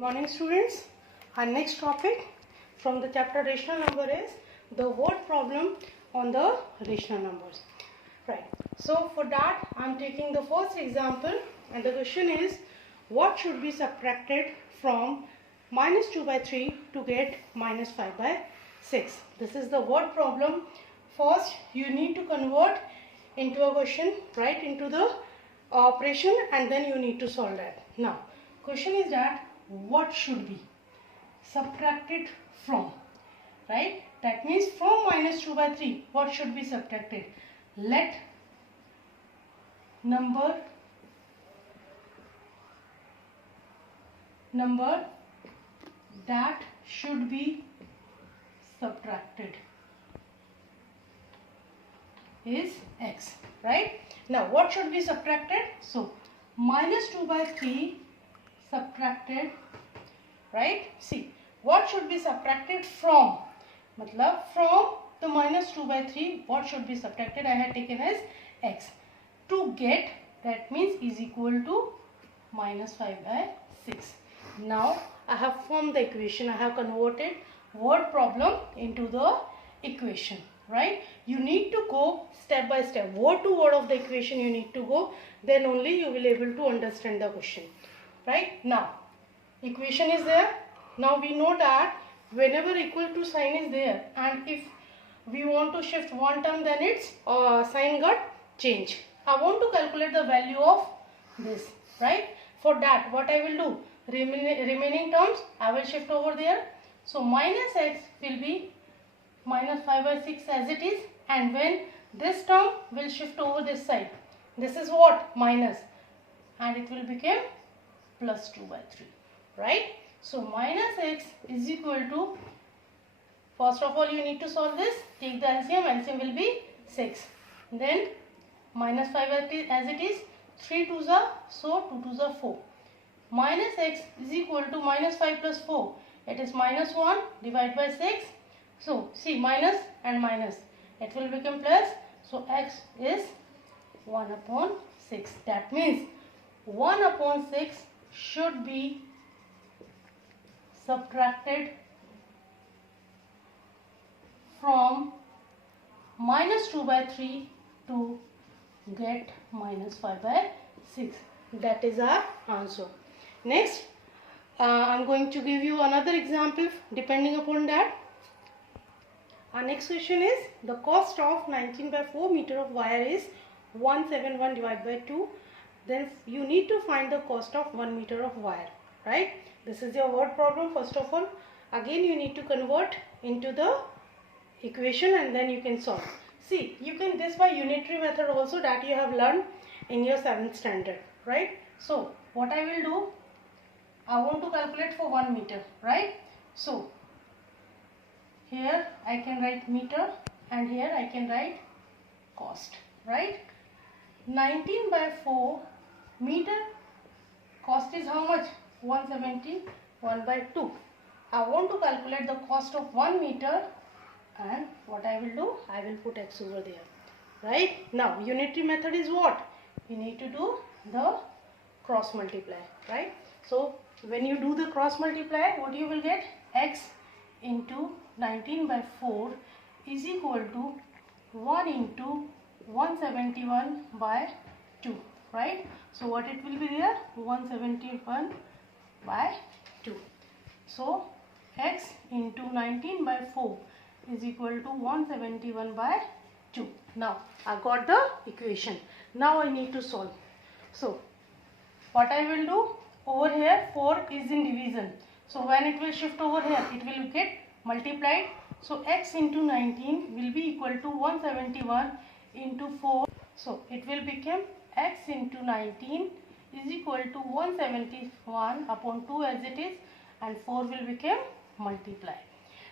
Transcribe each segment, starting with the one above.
Morning students, our next topic from the chapter rational number is the word problem on the rational numbers. Right, so for that I am taking the first example and the question is what should be subtracted from minus 2 by 3 to get minus 5 by 6. This is the word problem. First you need to convert into a question, right, into the operation, and then you need to solve that. Now question is that what should be subtracted from, right? That means from minus 2 by 3 what should be subtracted? Let number that should be subtracted is x, right? Now what should be subtracted? So minus 2 by 3 subtracted, right? See, what should be subtracted from? Matlab from the minus 2 by 3 what should be subtracted? I had taken as x. To get, that means is equal to minus 5 by 6. Now I have formed the equation. I have converted word problem into the equation, right? You need to go step by step, word to word of the equation you need to go, then only you will able to understand the question. Right, now equation is there. Now we know that whenever equal to sign is there and if we want to shift one term, then its sign got changed. I want to calculate the value of this, right? For that what I will do, remaining terms I will shift over there. So minus x will be minus 5 by 6 as it is, and when this term will shift over this side, this is what? Minus, and it will become plus 2 by 3, right? So minus x is equal to, first of all you need to solve this, take the LCM, LCM will be 6, then minus 5 as it is, 3 2s are, so 2 2s are 4, minus x is equal to minus 5 plus 4, it is minus 1 divided by 6, so see minus and minus, it will become plus, so x is 1 upon 6, that means 1 upon 6 should be subtracted from minus 2 by 3 to get minus 5 by 6. That is our answer. Next, I am going to give you another example depending upon that. Our next question is the cost of 19 by 4 meter of wire is 171 divided by 2. Then you need to find the cost of 1 meter of wire, right? This is your word problem. First of all, again you need to convert into the equation and then you can solve. See, you can this by unitary method also, that you have learned in your 7th standard, right? So what I will do, I want to calculate for 1 meter, right? So here I can write meter and here I can write cost, right? 19 by 4 meter cost is how much? 171 by 2. I want to calculate the cost of 1 meter, and what I will do, I will put x over there, right? Now unitary method is what? You need to do the cross multiply, right? So when you do the cross multiply, what you will get? X into 19 by 4 is equal to 1 into 171 by 2, right? So what it will be there? 171 by 2. So x into 19 by 4 is equal to 171 by 2. Now I got the equation. Now I need to solve. So what I will do, over here 4 is in division, so when it will shift over here it will get multiplied. So x into 19 will be equal to 171 into 4, so it will become x into 19 is equal to 171 upon 2 as it is, and 4 will become multiply.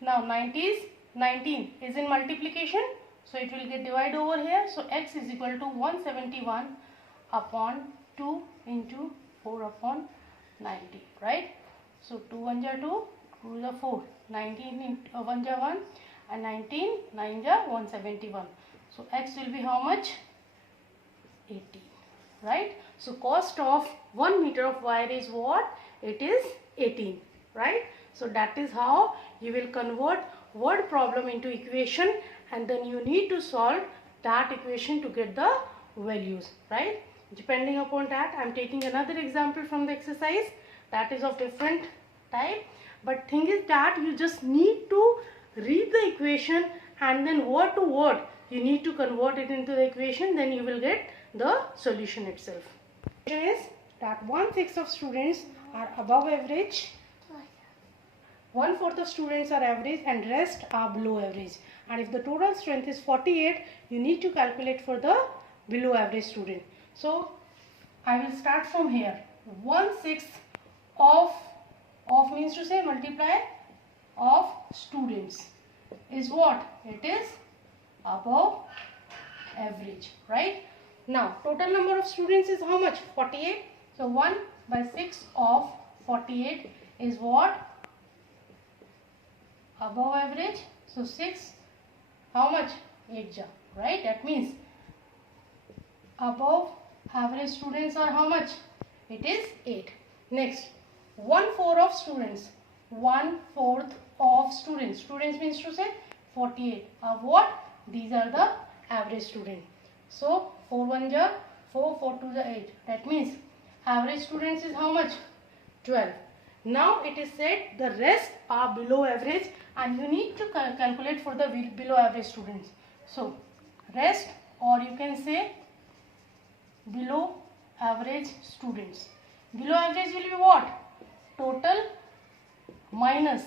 Now 19 is in multiplication, so it will get divided over here, so x is equal to 171 upon 2 into 4 upon 90, right? So 2 1 ja 2, 2 ja 4, 19 into 1 ja 1, and 19 9 ja 171. So x will be how much? 18, right? So cost of 1 meter of wire is what? It is 18, right? So that is how you will convert word problem into equation, and then you need to solve that equation to get the values, right? Depending upon that, I am taking another example from the exercise that is of different type, but thing is that you just need to read the equation and then word to word you need to convert it into the equation, then you will get the solution itself. The question is that 1/6 of students are above average, 1/4 of students are average, and rest are below average. And if the total strength is 48, you need to calculate for the below average student. So I will start from here. 1/6 of means to say multiply of students is what? It is above average, right? Now total number of students is how much? 48. So 1/6 of 48 is what? Above average. So 6, how much? 8 ja, right? That means above average students are how much? It is 8. Next, 1/4 of students. 1/4 of students. Students means to say 48 are what? These are the average students. So 4 1 ja 4, 4 2 ja 8. That means average students is how much? 12. Now it is said the rest are below average, and you need to calculate for the below average students. So rest, or you can say below average students. Below average will be what? Total minus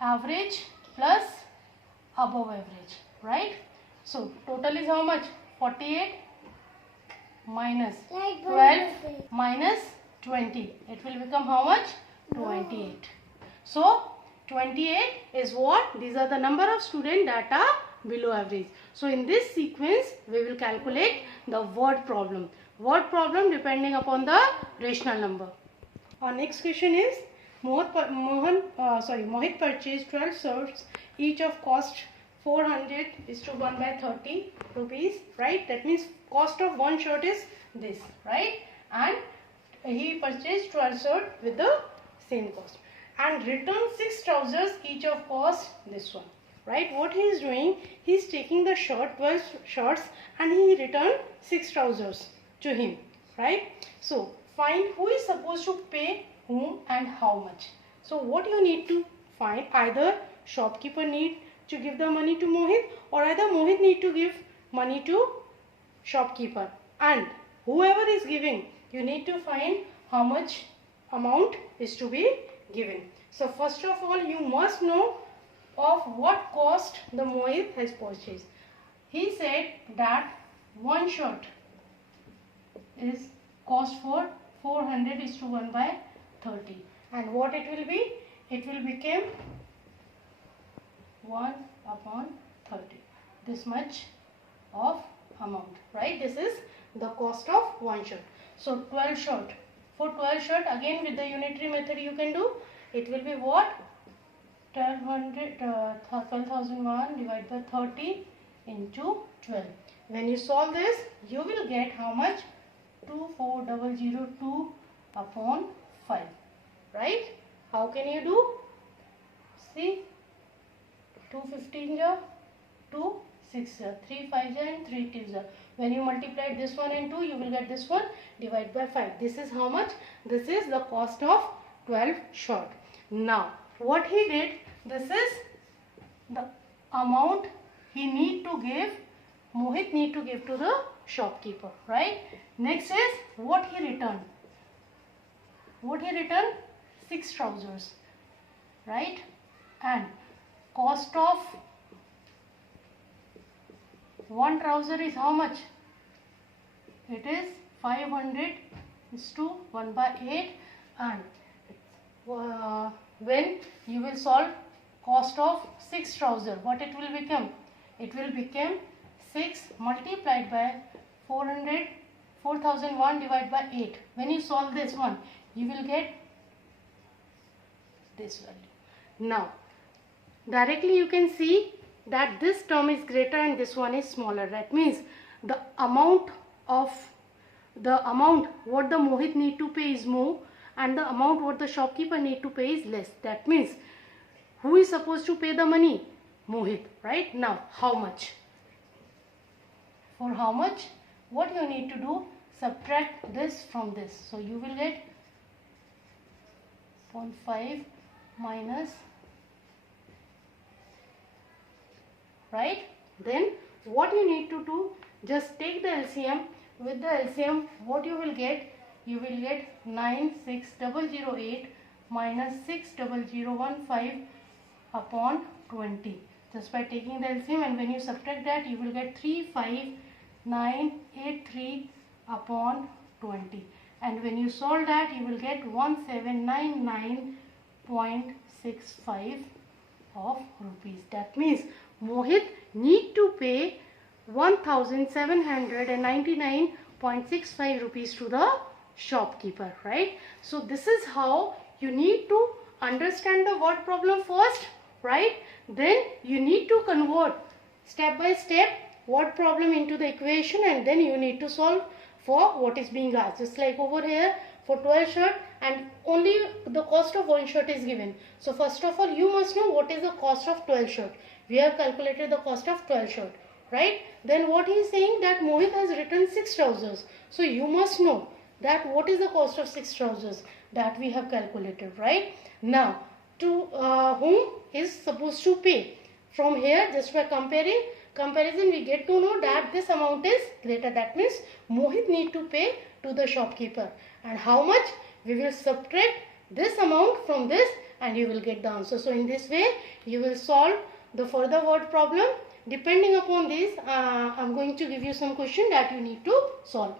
average plus above average, right? So total is how much? 48 minus 12 minus 20. It will become how much? 28. So 28 is what? These are the number of students that are below average. So in this sequence we will calculate the word problem. Word problem depending upon the rational number. Our next question is Mohit purchased 12 shirts, each of cost 400 is to 1/30 rupees, right? That means cost of one shirt is this, right? And he purchased 12 shirts with the same cost, and returned 6 trousers, each of cost this one, right? What he is doing, he is taking the shirt, 12 shirts, and he returned 6 trousers to him, right? So find who is supposed to pay whom and how much. So what you need to find, either shopkeeper need to give the money to Mohit, or either Mohit need to give money to shopkeeper, and whoever is giving, you need to find how much amount is to be given. So first of all, you must know of what cost the Mohit has purchased. He said that one shirt is cost for 400 is to 1/30, and what it will be? It will become 1/30, this much of amount, right? This is the cost of one shirt. So 12 shirt, for 12 shirt, again with the unitary method you can do, it will be what? 12,001 divided by 30 into 12. When you solve this, you will get how much? 24002 upon 5, right? How can you do? See, 215 ja 2 6 ja 3 5 ja and 3 2 ja. When you multiply this one and 2, you will get this one, divide by 5. This is how much? This is the cost of 12 shirt. Now what he did, this is the amount he need to give, Mohit need to give to the shopkeeper, right? Next is what he returned. What he returned? 6 trousers, right? And cost of one trouser is how much? It is 500 is to 1/8, and when you will solve cost of 6 trouser, what it will become? It will become 6 multiplied by 4001 divided by 8. When you solve this one, you will get this value. Now directly you can see that this term is greater and this one is smaller. That means the amount what the Mohit need to pay is more, and the amount what the shopkeeper need to pay is less. That means who is supposed to pay the money? Mohit, right? Now how much? For how much? What you need to do? Subtract this from this. So you will get 0.5 minus, right? Then what you need to do? Just take the LCM. With the LCM, what you will get? You will get 96008 minus 60015 upon 20. Just by taking the LCM, and when you subtract that, you will get 35983 upon 20. And when you solve that, you will get 1799.65 of rupees. That means Mohit need to pay 1799.65 rupees to the shopkeeper, right? So this is how you need to understand the word problem first, right? Then you need to convert step by step word problem into the equation, and then you need to solve for what is being asked. Just like over here for 12 shirt, and only the cost of one shirt is given. So first of all, you must know what is the cost of 12 shirt. We have calculated the cost of 12 shirt, right? Then what he is saying that Mohit has written 6 trousers. So you must know that what is the cost of 6 trousers that we have calculated, right? Now to whom is supposed to pay. From here, just by comparison, we get to know that this amount is greater. That means Mohit need to pay to the shopkeeper. And how much? We will subtract this amount from this, and you will get the answer. So in this way, you will solve the further word problem. Depending upon this, I am going to give you some question that you need to solve.